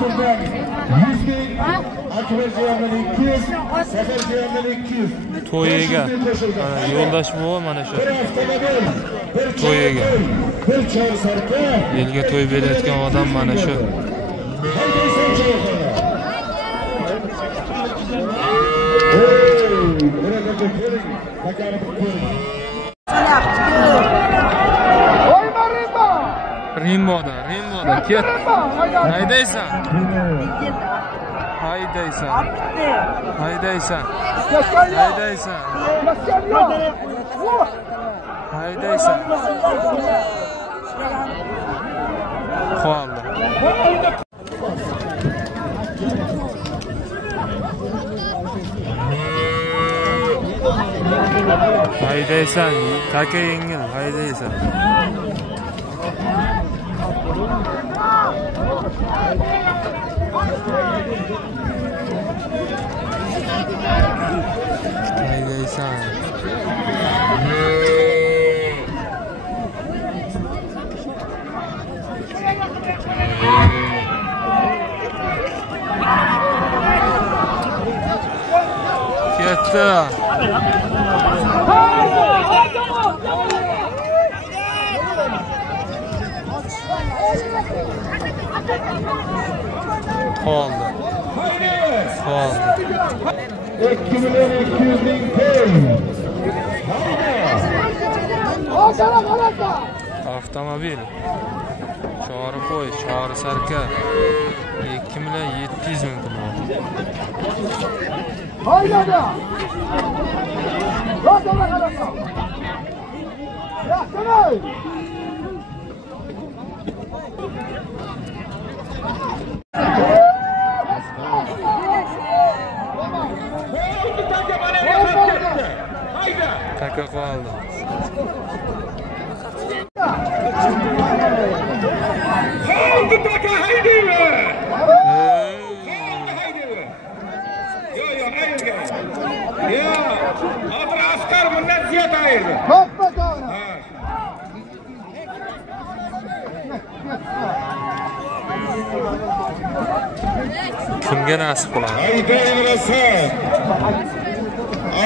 turdan 100 ming, akbar jiyandan 200, safar jiyandan 200. To'yiga. Mana yo'ldosh bu mana shu. To'yiga. Bir chor sarka. Elga to'y berayotgan odam mana shu. Rimboda ket. Haydaysan. Qoldi. Haydaysan, taka yengil, haydaysan. Haydaysan. Ketdi. Qoldi. 2.200 ming pul. Avtomobil. Chori qo'y, chori sarka. 2.700 ming pul. Haydada. Taka qoldi. Haydi taka haydaymi? Yo, hozir askar bundan ziyod ayirdi. Kopma to'g'ri. Kimga nasib qiladi? Haydayversa.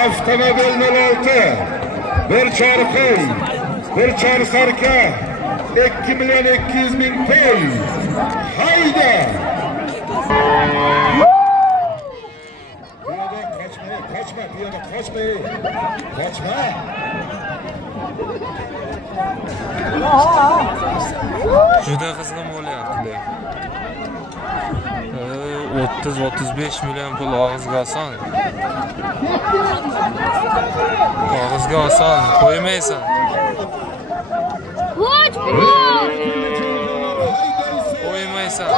Avtomobil 06. Bir chorqo'y, bir chor sarka. 2.200 ming pul. Hayda. Kaçma, piyoda kaçma. Juda qizg'in bo'lyapti. 30-35 million pul og'izga oson. Og'izga oson, qo'ymaysan. Qo'ymaysan.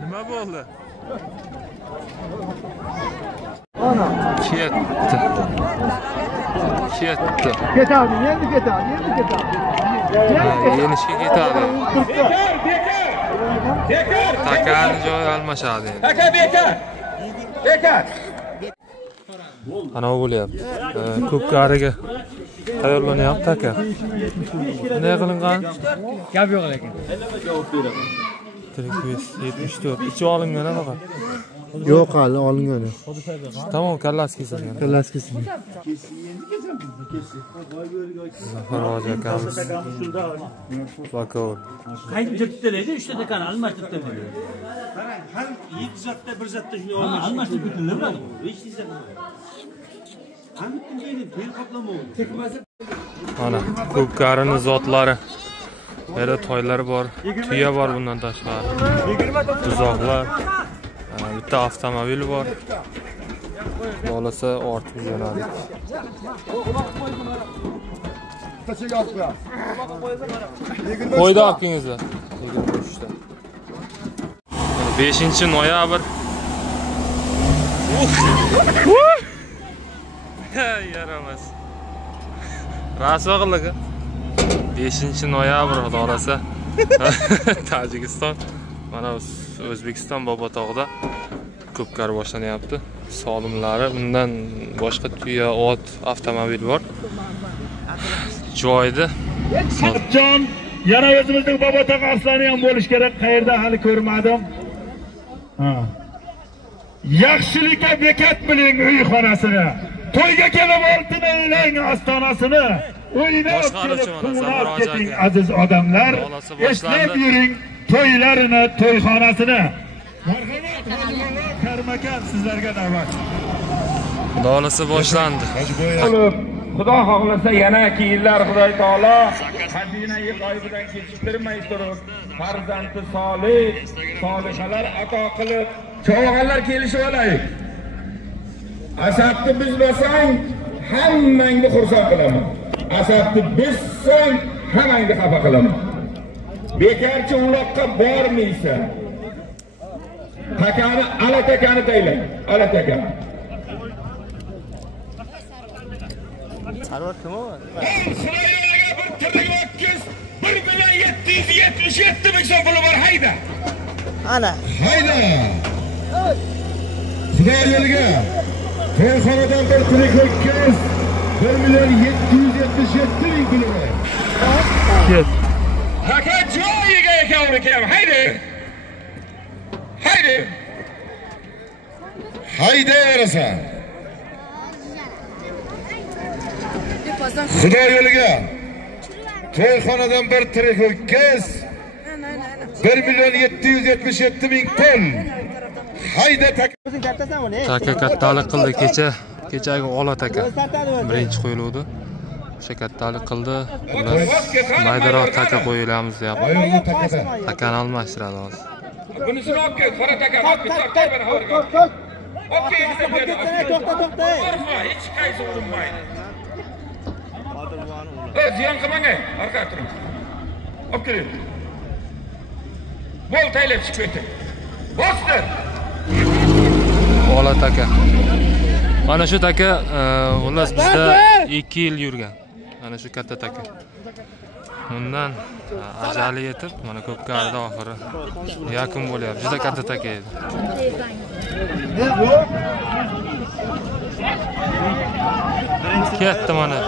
Nima bo'ldi? Ketdi. Ketadi, endi ketadi. Yenishga ketadi. Bekar. Takani joyi almashadi. Taka bekar. Ana bo'lyapti. Ko'pkariga tayyorlanyapti taka. Nima qilingan? Gap yo'q lekin. 74. İçi olingan faqat. Yo'q, hali olingan. Tamam, kallasi kesilgan. Kallasi kesilgan. Faroj akamiz. Bakov. Qaytib turibdi, 3 ta takani almashtirib dedi. Har 7 zotda bir zotda shuni olmoq. Almashtirib bitiladi. Hech narsa bo'lmaydi. Hamma deydi, bel qoplamoqdi. Mana ko'pkarini zotlari. Yana toylar bor, tuya bor bundan tashqari. Buzoqlar. Bitta avtomobil bor. Bo'lsa ortib jo'nadik. Qo'ydi akingizlar. 23 ta. 5-noyabr. Yaramas. Rasvog'liq. 5-noyabr xudo xolasa Tojikiston. Mana O'zbekiston Bobotog'da ko'pkari boshlanyapti. Solimlari, bundan boshqa tuya, ot, avtomobil bor. Joyda. Jon, yana o'zimizning Bobotog' arsloni ham bo'lish kerak. Qayerda hali ko'rmadim. Ha. Yaxshilikka bekat biling uy xonasini. To'yga kelib oltining ostonasini. O'ynab keting aziz odamlar. Eslab yuring to'ylarini, to'yxonasini. Marhamat, hozirlar karmakan sizlarga da'vat. Dolasi boshlandi. Xudo xohlasa yana keyinlar Xudoy taolo xazina-i g'oyibidan kechiktirmay turib, farzandi solih, solihalar ato qilib, cho'g'anlar kelishib olaylik. Asabni buzmasang, hammangni xursand qilaman. Asabni buzsang, hammangni xafa qilaman. Bekarchi uloqqa bormaysan. Takani, ala takani taylang, ala takani. Sarvar kim o? Bir milyon 777 ming so'm puli bor, hayda. Ana. Hayda. Xudo yo'liga. To'yxonadan bir tirik ho'kiz 1 milyon 777 ming puli bor. Ket. Haka joyiga ekan, hayda. Hayda. Hayda yarasan. Xudo yo'liga. To'yxonadan bir tirik ho'kiz 1 milyon 777 ming pul. Hayda Taka kattalik qildi kechagi Olat aka. Birinchi qo'yiluvdi. O'sha kattalik qildi. Maydaroq taka qo'yilamiz deyapti. Takani almashtiradi hozir. Bunisini olib kel, qora taka olib kel, bana hozirga. Okey, to'xta. Hech qaysi urinmaydi. Ziyon qilmang, orqa turing. Olib keling. Bol taylab chiqib ketdi. Bosdir. Olat aka. Mana shu taka xullas bizda 2 yil yurgan. Mana shu katta taka. Undan ajali yetib, mana ko'pkarida oxiri yakun bo'lyapti. Juda katta taka edi. Ketdi mana.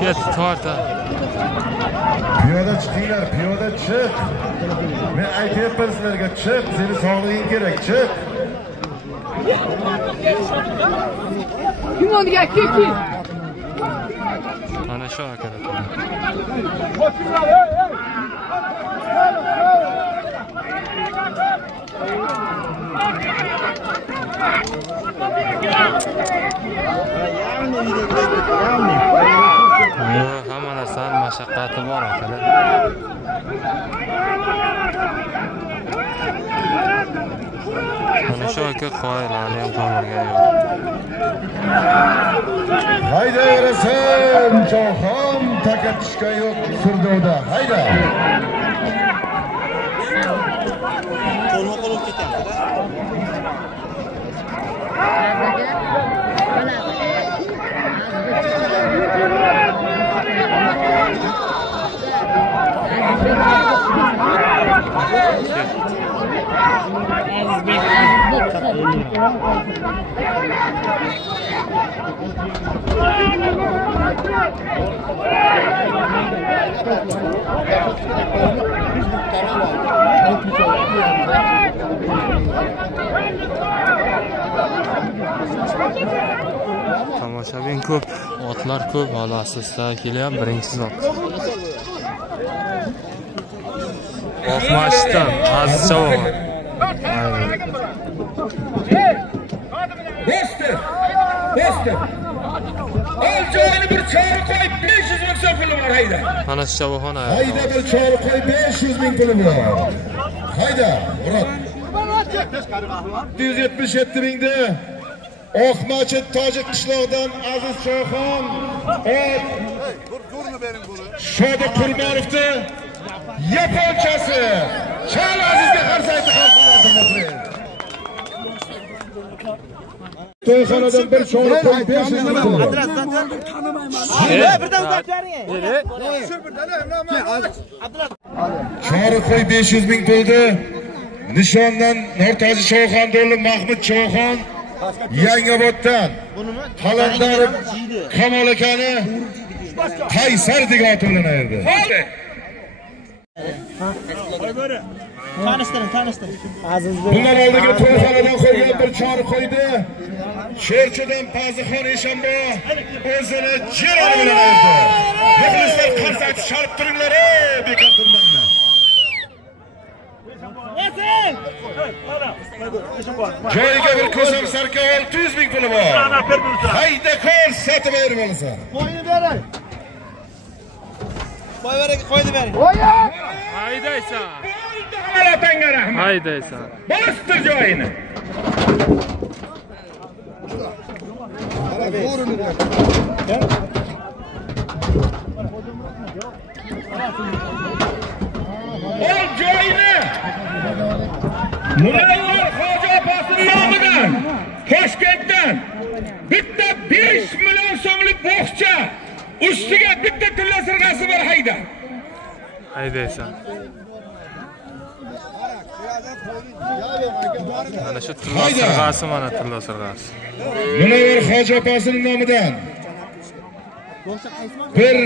Ketdi torta. Piyoda chiqinglar, piyoda chiq. Men aytayapman sizlarga, chiq, seni sog'lig'ing kerak, chiq. Kim oldiga ketdi? Mana shu aka. Hamma narsani mashaqqati bor akalar. Mana shu aka qoyalarni ham to'g'riga yo'q. Hayda yarasan, Jo'xon taka tushgan yo'q Surdovda. Hayda. Qo'lma-qo'l ketyapti-da. Tomoshabin ko'p, otlar ko'p, olasizlar kelyapti, birinchi zot. Oqmashdan aziz javob. Bosdir. Ol joyini bir chori qo'yib 500 ming so'm puli bor, hayda. Mana shu javohona. Hayda bir chori qo'yib 500 ming puli bor. Hayda, Murod. 177 mingda Oqmachi Tojik qishlog'idan Aziz Cho'xon, Shodi Qurmonovni yaponchasi. Chal Azizga qarshi aytib To'yxonadan bir cho'ri qo'y 500 ming pul. Cho'ri qo'y 500 ming puldi. Nishondan Nurtoji Chog'xondo'li Mahmud Chog'xon, Yangioboddan Qalandar Kamol akani Qaysar degan ot bilan ayirdi. Tanishtiring. Bundan oldiga to'yxonadan qo'ygan bir chori qo'ydi. Sherchidan Pazixon Eshonbo o'zini jiro bilan ayirdi. Muxlislar qarsakchi chalib turinglar, bekor turmanglar. Joyiga bir ko'sam sarka 600 ming puli bor. Hayda ko'r sotib berib olasan. Qo'yni bering. Qo'yni bering. Haydaysan. Halatanga rahmat. Haydaysan. Bostir joyini. Ol joyini. Munavvar Hoji opasining nomidan Toshkentdan bitta 5 million so'mlik bog'cha, ustiga bitta tilla sirg'asi bor hayda. Haydaysan. Mana shu tilla sirg'asi, mana tilla sirg'asi. Munavvar Hoji opasining nomidan bir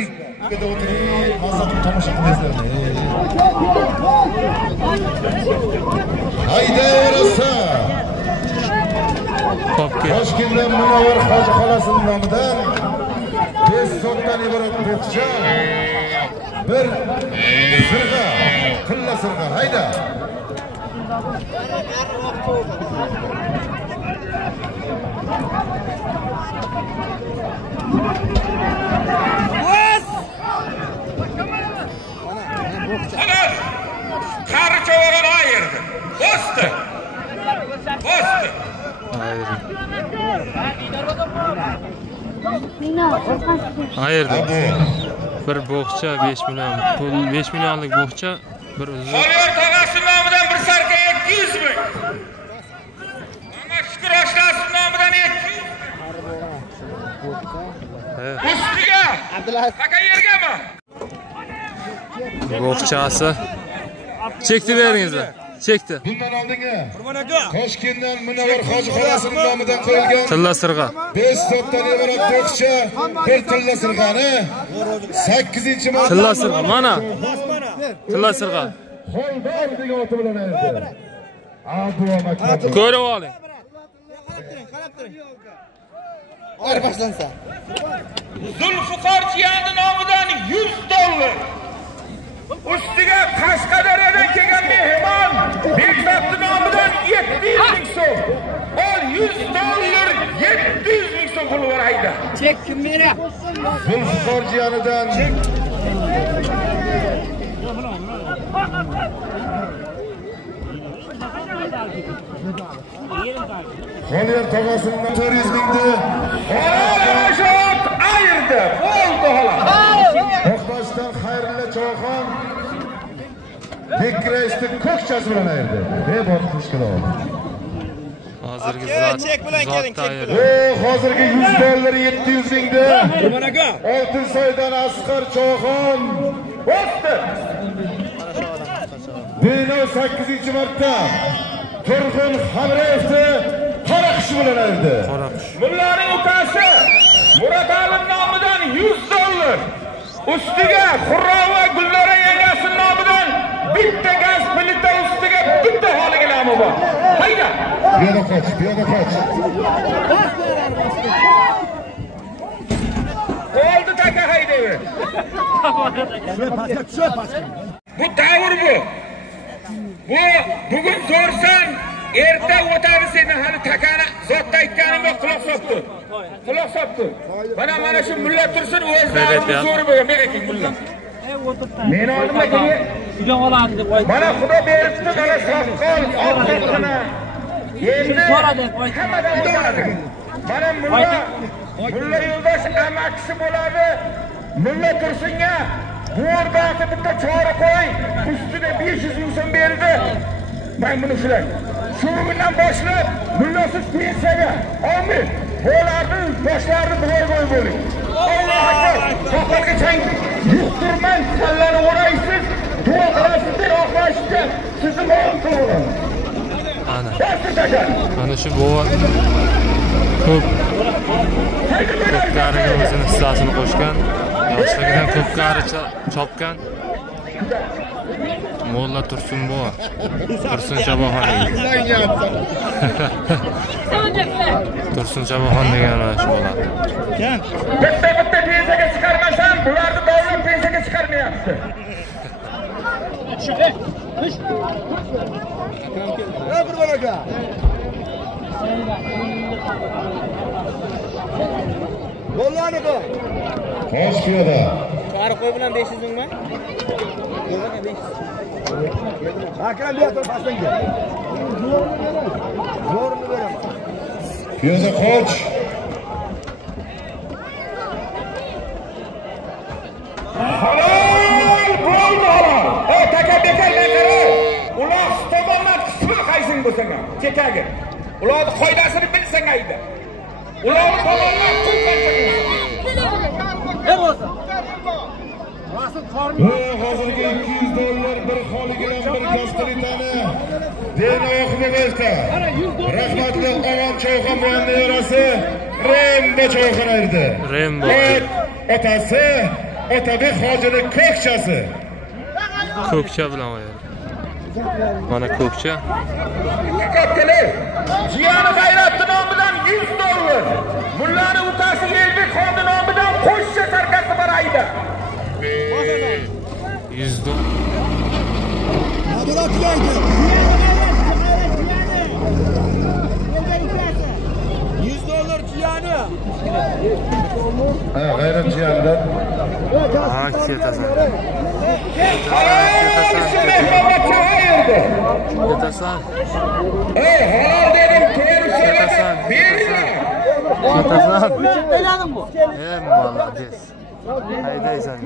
tomosha qilasizlar. Haydaverasa. Toshkentdan Munavvar Hoji xolasining nomidan 5 so'mdan iborat bog'cha, bir sirg'a, tilla sirg'a. Hayda. Qari cho'g'ini ayirdi. Bosdi. Ayirdi. Bir bog'cha 5 million pul, 5 millionlik bog'cha, bir uzun. Xoliyor tog'asining nomidan bir sarka 200 ming. Mana Shukur oshnasining nomidan 200. Ustiga aka yergami? Bog'chasi. Chekdi beringizlar. Chekdi. Bundan oldingi Toshkentdan Munavvar Hoji xolasining nomidan qo'yilgan Tilla sirg'a. 5 so'mdan iborat bog'cha, bir tilla sirg'ani 8-marta Tilla sirg'a mana. Tilla sirg'a. Qo'ydor degan oti bilan ayirdi. Abu Maktab. Ko'rib oling. Qarab turing. Ayr boshlansa. Zulfiqor jiyani nomidan 100 dollar. Ustiga Qashqadaryodan kelgan mehmon Bekzodning nomidan 700 ming so'm. Ol 100 dollar 700 ming so'm pul bor hayda. Chek kim beradi? Zulfiqor jiyanidan Xoliyor tog'asining 400 mingni Oshot ayirdi. Bo'ldi xolos. To'xtashdan Xayrilla Chog'xon Bekraysti ko'kchasi bilan ayirdi. Bebor mushkul oldi. Hozirgi zotda ayirdi. Hozirgi 100 dollar 700 mingni Oltinsoydan Asqar Chog'xon bosdi. Bino 8-marta Turg'un Hamrayevni qora qush bilan ayirdi. Mullaning ukasi Muratali nomidan 100 dollar. Ustiga Xurrova Gulnora yangasining nomidan bitta gaz plita, ustiga bitta holiga nomi bor. Hayda. Piyoda qoch. Oldi taka haydayver. Bu davr bu. Bugun zo'rsan, erta o'tadi seni hali takani zotda aytganimga quloq sopdi. Mana shu mulla tursin o'zlari zo'r bo'lgan mening mulla. Men oldimda kelgan oladi deb qo'ydi. Mana Xudo beribdi, mana soqqol oqqina. Endi hammadan bo'ladi. Mana mulla Yo'ldosh amaksi bo'ladi. Mulla tursinga bu o'rg'asi bitta chora qo'y, ustida 500 ming so'm berdi. Men buni ushlang. shu kundan boshlab mullasiz pensiyaga amin bo'lardi boshlarini duor qo'yib bo'ling. Allohu akbar. To'xtalga chang yuqtirmang kallani o'raysiz duo qilasiz deb oqlashdi sizni ma'lum qilaman. Ana shu bova ko'pkariga o'zini hissasini qo'shgan, yoshligidan ko'pkari chopgan. Molla Tursun bova, Tursun Shaboxon. Tursun Shaboxon degan mana shu bo'ladi. Bitta pensiyaga chiqarmasam, bularni davlat pensiyaga chiqarmayapti. Qurban aka. Bo'ladi bu. Qo'sh piyoda. Qari qo'y bilan 500 mingmi? Yo'q, 500. Akram berdi pastanga. Zo'rni beraman. Piyoda qoch. Halol bo'ldi halol. Taka bekarlar qara. Ular tomondan qismi qaysing bo'lsang ham, chekagi. Ularning qoidasini bilsang ayda. Ular tomondan qo'ygan. Hozirgi $200 bir xoligidan bir gastritani Denoxibovda. Rahmatli Omon Cho'xon bilan nevarasi Rembo Cho'xon edi. Rembo. Otasi Otabek hojining ko'kchasi. Ko'kcha bilan o'yadi. Mana ko'kcha. Jiyani G'ayratli nomidan $100. Mullani ukasi Elbek xonni nomidan qo'shcha sarkasi bor ayda. $100. $100 jiyani. G'ayrat jiyanidan. Ketasan. Ketasan. Halol dedim, Ketasan. Ketasan. Aylandim bu. Молодец. Haydaysan.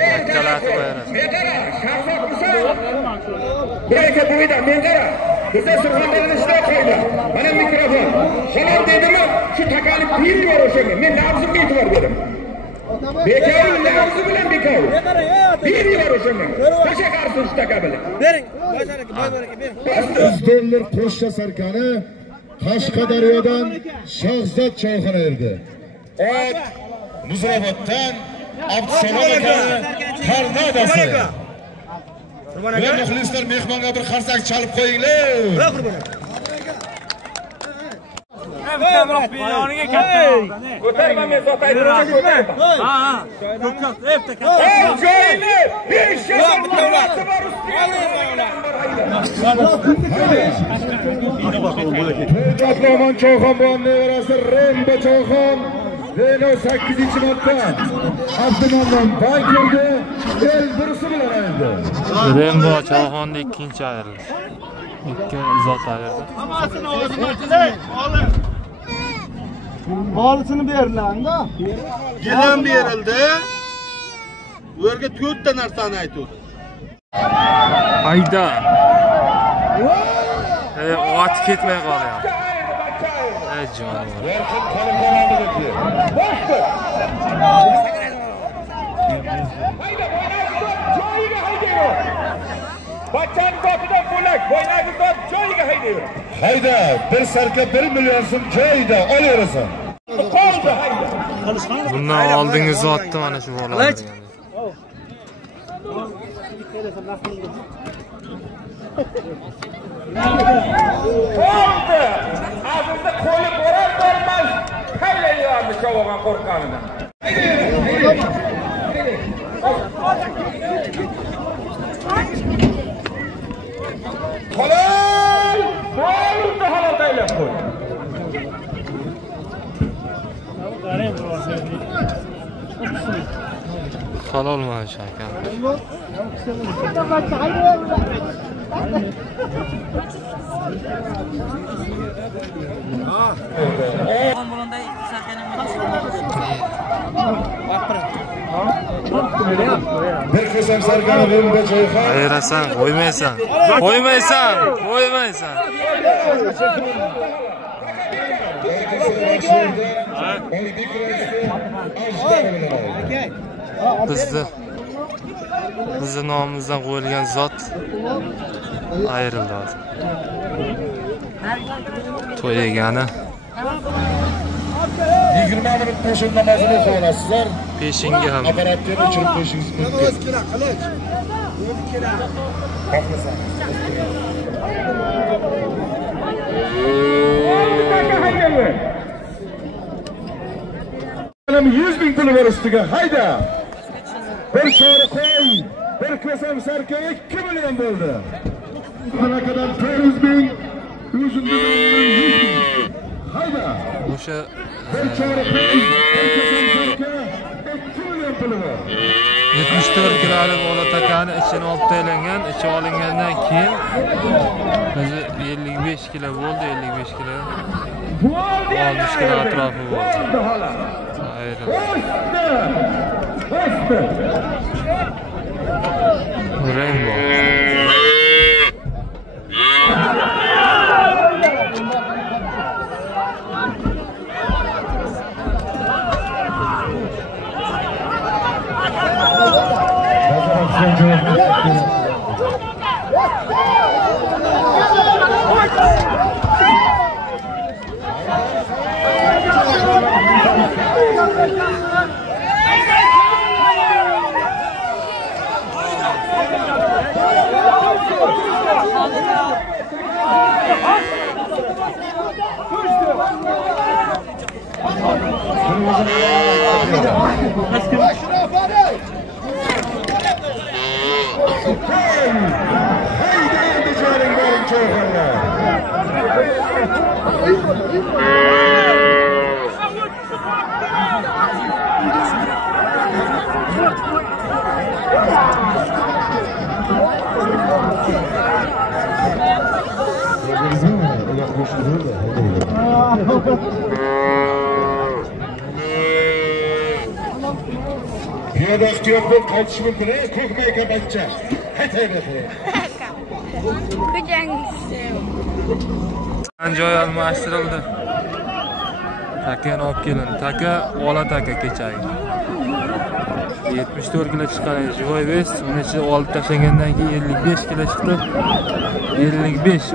Yakkalatib qo'yarsan. Men qara, shahzod bo'lsa, beraka bo'yda men qara. Biza Surxondaryoda ishlay qo'ydi. Mana mikrofon. Halol dedimi, shu takani bir yor o'shanga. Men nabzimga e'tibor beraman. Bekov nabzi bilan bekov. Bir yor o'shanga. Qo'sha qarsiz taka bilan. Bering, boshlarga, boylarga bering. $100 qo'shcha sarkani Qashqadaryodan Shahzod Cho'xon erdi. Ot Muzrabotdan Abdusalom akani Qarnadasi. Bular muxlislar mehmonga bir qarsak chalib qo'yinglar. Ko'tarma men zot aytdim. Joyini 500 davlati bor Hujjatli Omon Cho'xon bilan nevarasi Rembo Cho'xon Deno 8-marta Abdumomon Baykirga el birisi bilan ayirdi. Rembo Cho'xonni ikkinchi ayirdi. Ikki zot ayirdi. Hammasini o'zim aytay. Bolisini beriladi-da. Gilam berildi. Bu yerga 4 ta narsani aytdi. Ayda. Ot ketmay qolyapti. Javob. Yorqin qolib qoladi. joyiga haydaydi. Bachchan zotidan bo'lak, boynagi zot joyiga haydaydi. Hayda, bir sarka 1 million so'm joyida olaverasan. Qoldi hayda. Bundan oldingi zotni mana shu bo'ladi. Qoldi. Azizda qo'li borar-bormas haylaylarni cho'g'an qo'rqqanidan. Halol! Bo'ldi halol taylab qo'y. Halol mana shu ekan. Bir qism sarkani ringda Joyxon. Ayrasan, qo'ymaysan. Qo'ymaysan, qo'ymaysan. Bizni nomimizdan qo'yilgan zot ayrildi hozir. To'y egani 20 minut qo'shin namozini o'qib olasizlar. peshinga ham Apparatni o'chirib qo'yishingiz mumkin. Xohlasangiz. 100 ming pul bor ustiga. Hayda. Bir chora qo'y, bir qism sarka 2 million bo'ldi. Bunaqadan 400 ming, 100 ming. Hayda. o'sha Bir chora qo'y, bir qism sarka 2 million puli bor. 74 kilolik olatakani ichini olib taylangan, ichi olingandan keyin o'zi 55 kilo bo'ldi, 55 kilo. 60 kilo atrofi bo'ldi. Rainbow. Piyoda ehtiyot bo'lib qaytish mumkin, ko'kmayga bachcha. Qaytaydi. Joy almashtirildi. Takani olib kelindi. Taka ola taka kechagi. 74 kilo chiqqan joy vest, uni ichida olib tashlagandan keyin 55 kilo chiqdi. 55,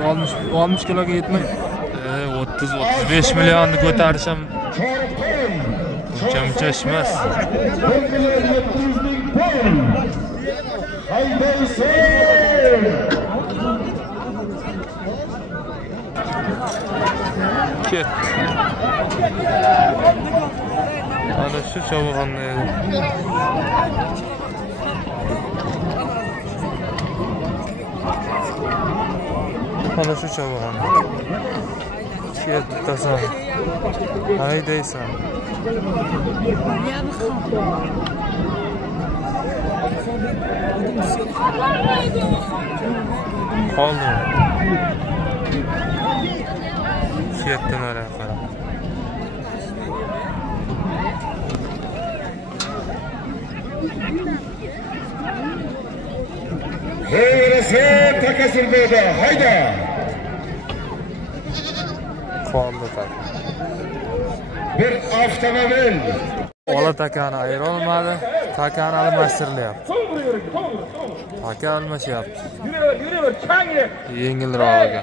60 kiloga yetmay 30-35 millionni ko'tarish ham uncha emas. Ket. Ana shu chavog'onni edi. Ana shu chavog'onni. Ket tasan. Haydaysan. Qoldim. Ketdan ara qarab. Hey, takasir bo'ldi. Hayda. Qoldi tak. Bir avtomobil. Ola takani ayirolmadi. Takani almashtirilyapti. Taka almashyapti. Yuraver, changni. Yengilrog'iga.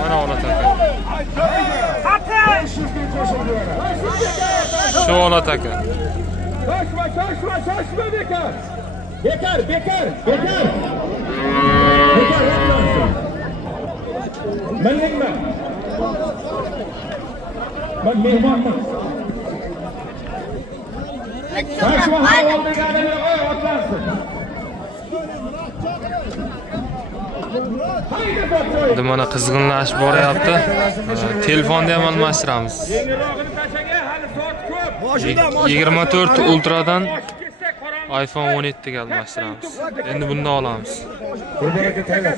Mana ola taka. Shu ola taka. Shoshma bekar. Bekar. Men nima? Men mehmonman. Shoshma havol deganini otlansin. Mana qizg'inlashib boryapti. Telefonni ham almashtiramiz. Yengilog'ini tashaga hali soat ko'p. 24 Ultra'dan iPhone 17 ga almashtiramiz. Endi bunda olamiz. Qurboniga tayyor.